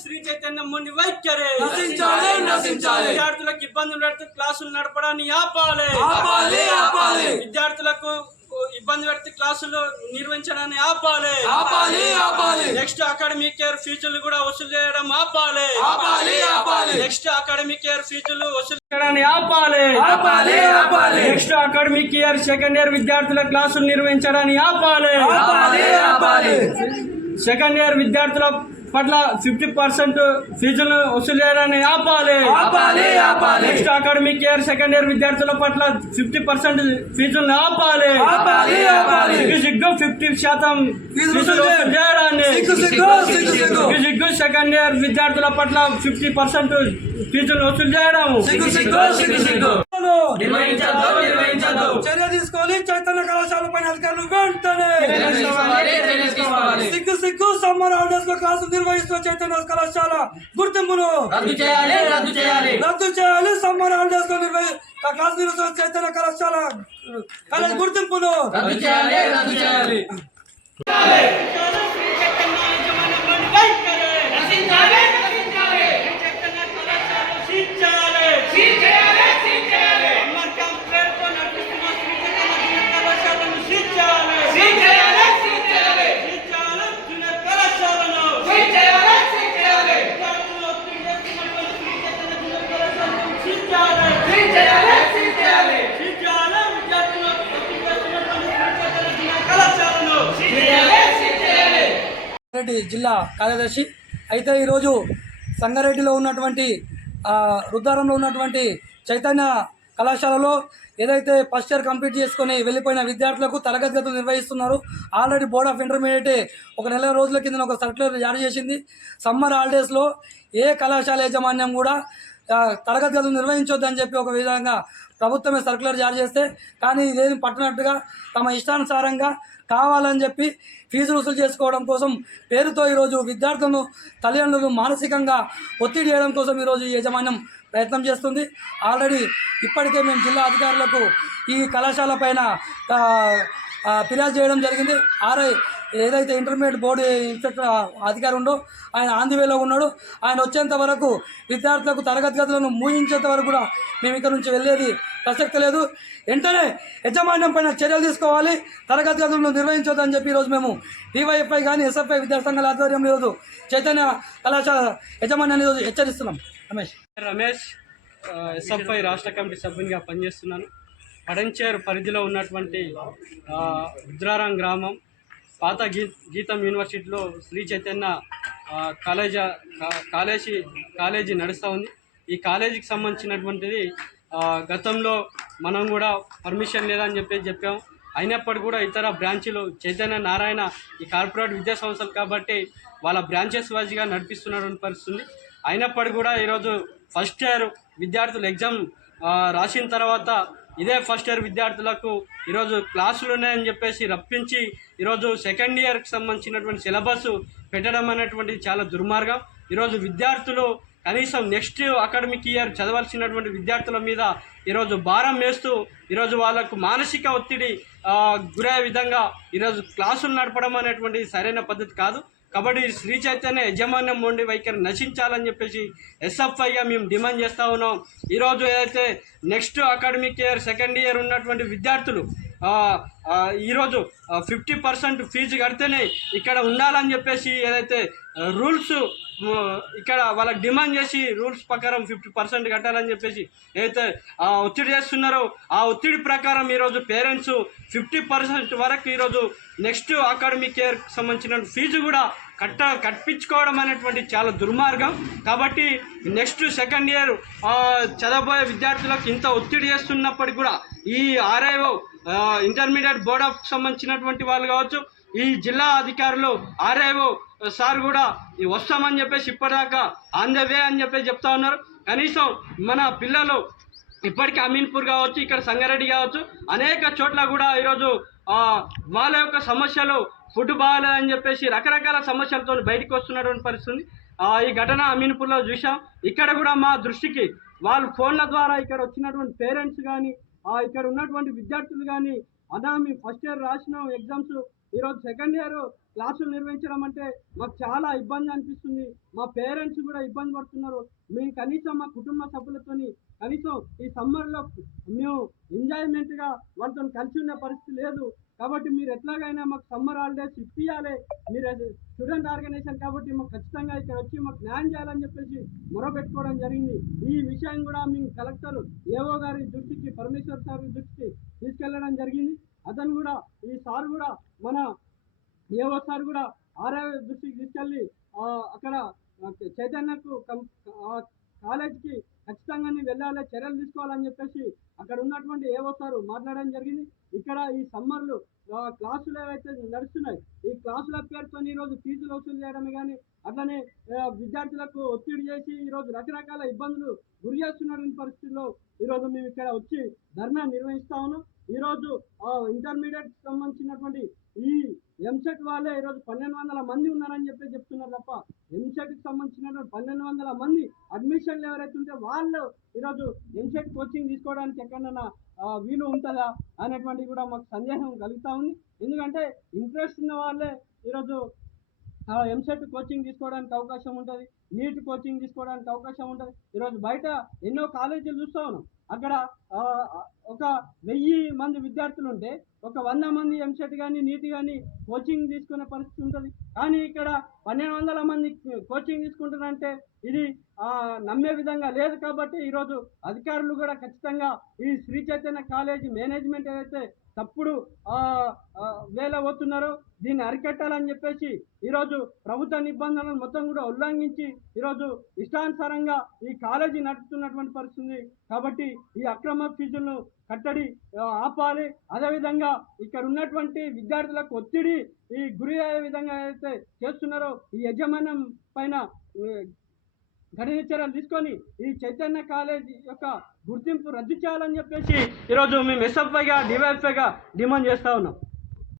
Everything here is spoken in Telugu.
శ్రీ చైతన్య ముని వైఖరి నశించాలి నశించాలి. విద్యార్థులకు ఇబ్బందులు పెడితే క్లాసులు నడపడాన్ని ఆపాలి ఆపాలి ఆపాలి. విద్యార్థులకు ఇబ్బంది పెడితే క్లాసులు నిర్వహించడాన్ని ఆపాలి ఆపాలి ఆపాలి. నెక్స్ట్ అకాడమిక్ ఇయర్ ఫీజులు కూడా వసూలు చేయడం ఆపాలి ఆపాలి ఆపాలి. నెక్స్ట్ అకాడమిక్ ఇయర్ ఫీజులు వసూలు చేయడాన్ని ఆపాలి ఆపాలి ఆపాలి. Next academic year second year విద్యార్థుల క్లాసులు నిర్వహించడాన్ని ఆపాలి ఆపాలి ఆపాలి. సెకండ్ ఇయర్ విద్యార్థుల పట్ల 50% ఫీజులను వసూలు చేయడాన్ని ఆపాలి ఆపాలి ఆపాలి. Next academic year second year విద్యార్థుల పట్ల 50% ఫీజులను ఆపాలి ఆపాలి ఆపాలి. సిగ్గు 50% ఫీజులు వసూలు చేయడాన్ని సిగ్గు సిగ్గు సిగ్గు సిగ్గు. సిగ్గు సెకండ్ ఇయర్ విద్యార్థుల పట్ల 50% ఫీజులు వసూలు చేయడం సిగ్గు సిగ్గు సిగ్గు సిగ్గు. నిర్వహించద్దు నిర్వహించద్దు. చర్య తీసుకోవాలి చైతన్య కళాశాల పైన అధికారులు వెంటనే. సిగ్గు సిగ్గు సమ్మర్ హాలిడేస్ లో క్లాసులు నిర్వహిస్తున్న చైతన్య కళాశాల గుర్తింపును రద్దు చేయాలి రద్దు చేయాలి. రద్దు చేయాలి. సమ్మర్ హాలిడేస్ లో క్లాసు నిర్వహిస్తున్న చైతన్య కళాశాల కాలేజ్ గుర్తింపును రద్దు చేయాలి రద్దు చేయాలి. రెడ్డి జిల్లా కార్యదర్శి. అయితే ఈరోజు సంగారెడ్డిలో ఉన్నటువంటి రుద్దారంలో ఉన్నటువంటి చైతన్య కళాశాలలో ఏదైతే ఫస్ట్ ఇయర్ కంప్లీట్ చేసుకొని వెళ్ళిపోయిన విద్యార్థులకు తరగతి గదులు నిర్వహిస్తున్నారు. ఆల్రెడీ బోర్డ్ ఆఫ్ ఇంటర్మీడియట్ ఒక నెల రోజుల కింద ఒక సర్క్యులర్ జారీ చేసింది. సమ్మర్ హాలిడేస్లో ఏ కళాశాల యాజమాన్యం కూడా తరగతి గదులు నిర్వహించొద్దని చెప్పి ఒక విధంగా ప్రభుత్వమే సర్క్యులర్ జారీ చేస్తే, కానీ ఇదేమి పట్టినట్టుగా తమ ఇష్టానుసారంగా కావాలని చెప్పి ఫీజు వసూలు చేసుకోవడం కోసం పేరుతో ఈరోజు విద్యార్థులను తల్లిదండ్రులు మానసికంగా ఒత్తిడి చేయడం కోసం ఈరోజు ఈ యాజమాన్యం ప్రయత్నం చేస్తుంది. ఆల్రెడీ ఇప్పటికే మేము జిల్లా అధికారులకు ఈ కళాశాల పైన ఫిర్యాదు చేయడం జరిగింది. ఏదైతే ఇంటర్మీడియట్ బోర్డు ఇన్స్పెక్టర్ అధికారి ఉండో ఆయన ఆంధ్రవేలో ఉన్నాడు. ఆయన వచ్చేంత వరకు విద్యార్థులకు తరగతి గదులను మూయించేంత వరకు కూడా మేము ఇక్కడ నుంచి వెళ్ళేది ప్రసక్తి లేదు. వెంటనే యజమాన్యం పైన చర్యలు తీసుకోవాలి, తరగతి గదులను నిర్వహించొద్దని చెప్పి ఈరోజు మేము డివైఎఫ్ఐ కానీ ఎస్ఎఫ్ఐ విద్యాసంఘాల ఆధ్వర్యంలో ఈరోజు చైతన్య కళాశాల యజమాన్యాన్ని ఈరోజు హెచ్చరిస్తున్నాం. రమేష్ ఎస్ఎఫ్ఐ రాష్ట్ర కమిటీ సభ్యునిగా పనిచేస్తున్నాను. పడంచేరు పరిధిలో ఉన్నటువంటి రుద్రారం గ్రామం పాత గీతం యూనివర్సిటీలో శ్రీ చైతన్య కాలేజీ నడుస్తూ ఉంది. ఈ కాలేజీకి సంబంధించినటువంటిది గతంలో మనం కూడా పర్మిషన్ లేదని చెప్పాం. అయినప్పటికీ కూడా ఇతర బ్రాంచీలు చైతన్య నారాయణ ఈ కార్పొరేట్ విద్యా సంస్థలు కాబట్టి వాళ్ళ బ్రాంచెస్ వైజ్గా నడిపిస్తున్నటువంటి పరిస్థితుంది. అయినప్పటికీ కూడా ఈరోజు ఫస్ట్ ఇయర్ విద్యార్థులు ఎగ్జామ్ రాసిన తర్వాత ఇదే ఫస్ట్ ఇయర్ విద్యార్థులకు ఈరోజు క్లాసులు ఉన్నాయని చెప్పేసి రప్పించి ఈరోజు సెకండ్ ఇయర్కి సంబంధించినటువంటి సిలబస్ పెట్టడం అనేటువంటిది చాలా దుర్మార్గం. ఈరోజు విద్యార్థులు కనీసం నెక్స్ట్ అకాడమిక్ ఇయర్ చదవాల్సినటువంటి విద్యార్థుల మీద ఈరోజు భారం వేస్తూ ఈరోజు వాళ్ళకు మానసిక ఒత్తిడి గురయ్యే విధంగా ఈరోజు క్లాసులు నడపడం అనేటువంటిది సరైన పద్ధతి కాదు. కాబట్టి శ్రీ చైతన్య యజమాన్యం మొండి వైఖరి నశించాలని చెప్పేసి ఎస్ఎఫ్ఐగా మేము డిమాండ్ చేస్తూ ఉన్నాం. ఈరోజు ఏదైతే next academic year second year ఉన్నటువంటి విద్యార్థులు ఈరోజు 50% ఫీజు కడితేనే ఇక్కడ ఉండాలని చెప్పేసి ఏదైతే రూల్స్ ఇక్కడ వాళ్ళకి డిమాండ్ చేసి రూల్స్ ప్రకారం 50% కట్టాలని చెప్పేసి ఏదైతే ఒత్తిడి చేస్తున్నారో ఆ ఒత్తిడి ప్రకారం ఈరోజు పేరెంట్స్ 50% వరకు ఈరోజు నెక్స్ట్ అకాడమిక్ ఇయర్కి సంబంధించిన ఫీజు కూడా కట్టించుకోవడం అనేటువంటి చాలా దుర్మార్గం. కాబట్టి నెక్స్ట్ సెకండ్ ఇయర్ చదవబోయే విద్యార్థులకు ఇంత ఒత్తిడి చేస్తున్నప్పటికీ కూడా ఈ ఆర్ఐఓ ఇంటర్మీడియట్ బోర్డ్ ఆఫ్ సంబంధించినటువంటి వాళ్ళు కావచ్చు, ఈ జిల్లా అధికారులు ఆర్ఐఓ సార్ కూడా వస్తామని చెప్పేసి ఇప్పటిదాకా ఆన్ ద వే అని చెప్పేసి చెప్తా ఉన్నారు. కనీసం మన పిల్లలు ఇప్పటికీ అమీన్పూర్ కావచ్చు, ఇక్కడ సంగారెడ్డి కావచ్చు, అనేక చోట్ల కూడా ఈరోజు వాళ్ళ యొక్క సమస్యలు ఫుడ్ బాగాలేదని చెప్పేసి రకరకాల సమస్యలతో బయటకు వస్తున్నటువంటి పరిస్థితి. ఈ ఘటన అమీన్పూర్లో చూసాం. ఇక్కడ కూడా మా దృష్టికి వాళ్ళు ఫోన్ల ద్వారా ఇక్కడ వచ్చినటువంటి పేరెంట్స్ కానీ ఇక్కడ ఉన్నటువంటి విద్యార్థులు కానీ అన్నా మేము ఫస్ట్ ఇయర్ రాసిన ఎగ్జామ్స్ ఈరోజు సెకండ్ ఇయర్ క్లాసులు నిర్వహించడం అంటే మాకు చాలా ఇబ్బంది అనిపిస్తుంది. మా పేరెంట్స్ కూడా ఇబ్బంది పడుతున్నారు. మేము కనీసం మా కుటుంబ సభ్యులతోని కనీసం ఈ సమ్మర్లో మేము ఎంజాయ్మెంట్గా వాళ్ళతో కలిసి ఉన్న పరిస్థితి లేదు. కాబట్టి మీరు ఎట్లాగైనా మాకు సమ్మర్ హాలిడేస్ ఇప్పియాలి. మీరు స్టూడెంట్ ఆర్గనైజేషన్ కాబట్టి మాకు ఖచ్చితంగా ఇక్కడ వచ్చి మాకు న్యాయం చేయాలని చెప్పేసి మొరపెట్టుకోవడం జరిగింది. ఈ విషయం కూడా మేము కలెక్టర్ ఏఓ గారి దృష్టికి, పరమేశ్వర్ సార్ దృష్టికి తీసుకెళ్లడం జరిగింది. అతను కూడా ఈ సార్ కూడా మన ఏఓ సార్ కూడా ఆర్ఐ దృష్టికి తీసుకెళ్ళి అక్కడ చైతన్యకు కాలేజీకి ఖచ్చితంగా వెళ్ళాలి, చర్యలు తీసుకోవాలని చెప్పేసి అక్కడ ఉన్నటువంటి ఏవో సార్ మాట్లాడడం జరిగింది. ఇక్కడ ఈ సమ్మర్లు క్లాసులు ఏవైతే నడుస్తున్నాయి, ఈ క్లాసుల పేరుతో ఈరోజు ఫీజులు వసూలు చేయడమే కానీ అట్లనే విద్యార్థులకు ఒత్తిడి చేసి ఈరోజు రకరకాల ఇబ్బందులు గురి చేస్తున్నటువంటి పరిస్థితుల్లో ఈరోజు మేము ఇక్కడ వచ్చి ధర్నా నిర్వహిస్తా ఉన్నాం. ఈరోజు ఇంటర్మీడియట్ సంబంధించినటువంటి ఈ ఎంసెట్ వాళ్ళే ఈరోజు 1200 మంది ఉన్నారని చెప్పి చెప్తున్నారు తప్ప ఎంసెట్కి సంబంధించినటువంటి 1200 మంది అడ్మిషన్లు ఎవరైతే ఉంటే వాళ్ళు ఈరోజు ఎంసెట్ కోచింగ్ తీసుకోవడానికి ఎక్కడన్నా వీలు ఉంటుందా అనేటువంటిది కూడా మాకు సందేహం కలుగుతూ ఉంది. ఎందుకంటే ఇంట్రెస్ట్ ఉన్న వాళ్ళే ఈరోజు ఎంసెట్ కోచింగ్ తీసుకోవడానికి అవకాశం ఉంటుంది, నీట్ కోచింగ్ తీసుకోవడానికి అవకాశం ఉంటుంది. ఈరోజు బయట ఎన్నో కాలేజీలు చూస్తూ ఉన్నాం. అక్కడ ఒక 1000 మంది విద్యార్థులు ఉంటే ఒక 100 మంది ఎంసెట్ కానీ నీట్ కానీ కోచింగ్ తీసుకునే పరిస్థితి ఉంటుంది. కానీ ఇక్కడ 1200 మంది కోచింగ్ తీసుకుంటారంటే ఇది నమ్మే విధంగా లేదు. కాబట్టి ఈరోజు అధికారులు కూడా ఖచ్చితంగా ఈ శ్రీ చైతన్య కాలేజీ మేనేజ్మెంట్ ఏదైతే తప్పుడు వేల పోతున్నారో దీన్ని అరికట్టాలని చెప్పేసి ఈరోజు ప్రభుత్వ నిబంధనలను మొత్తం కూడా ఉల్లంఘించి ఈరోజు ఇష్టానుసారంగా ఈ కాలేజీ నడుపుతున్నటువంటి పరిస్థితి. కాబట్టి ఈ అక్రమ ఫీజులను కట్టడి ఆపాలి. అదేవిధంగా ఇక్కడ ఉన్నటువంటి విద్యార్థులకు ఒత్తిడి ఈ గురి అయ్యే విధంగా అయితే చేస్తున్నారో ఈ యజమాన్యం పైన కఠిన చర్యలు తీసుకొని ఈ చైతన్య కాలేజీ యొక్క గుర్తింపు రద్దు చేయాలని చెప్పేసి ఈరోజు మేము ఎస్ఎఫ్ఐగా డివైఎఫ్ఐగా డిమాండ్ చేస్తూ ఉన్నాం.